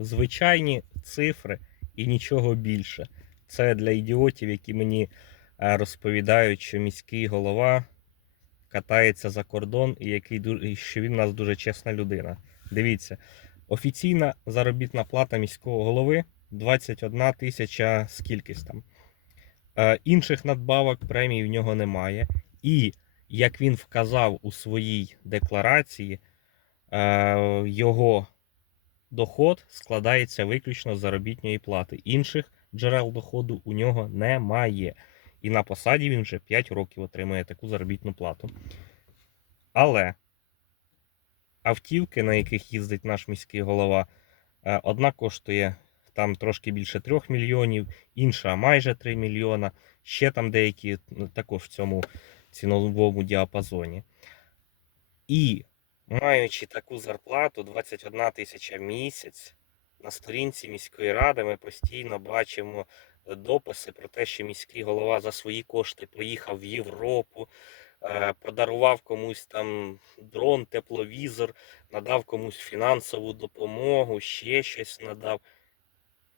звичайні цифри і нічого більше. Це для ідіотів, які мені е, розповідають, що міський голова катається за кордон і який що він у нас дуже чесна людина. Дивіться, офіційна заробітна плата міського голови 21 тисяча скількись там. Е, інших надбавок премій в нього немає. І як він вказав у своїй декларації, е, його доход складається виключно з заробітної плати. Інших джерел доходу у нього немає. І на посаді він вже 5 років отримує таку заробітну плату. Але автівки, на яких їздить наш міський голова, е, одна коштує там трошки більше 3 мільйонів, інша майже 3 мільйона. Ще там деякі також в цьому ціновому діапазоні. І маючи таку зарплату 21 тисяча місяць, на сторінці міської ради ми постійно бачимо е, дописи про те, що міський голова за свої кошти поїхав в Європу, е, подарував комусь там дрон, тепловізор, надав комусь фінансову допомогу, ще щось надав.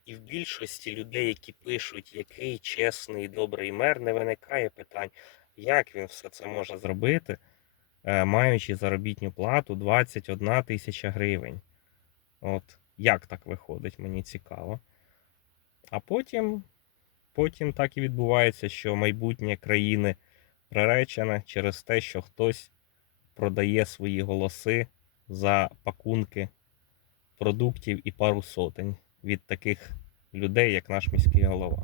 І в більшості людей, які пишуть, який чесний добрий мер, не виникає питань, як він все це може зробити, маючи заробітну плату 21 тисяча гривень. От як так виходить, мені цікаво. А потім, потім так і відбувається, що майбутнє країни приречене через те, що хтось продає свої голоси за пакунки продуктів і пару сотень від таких людей, як наш міський голова.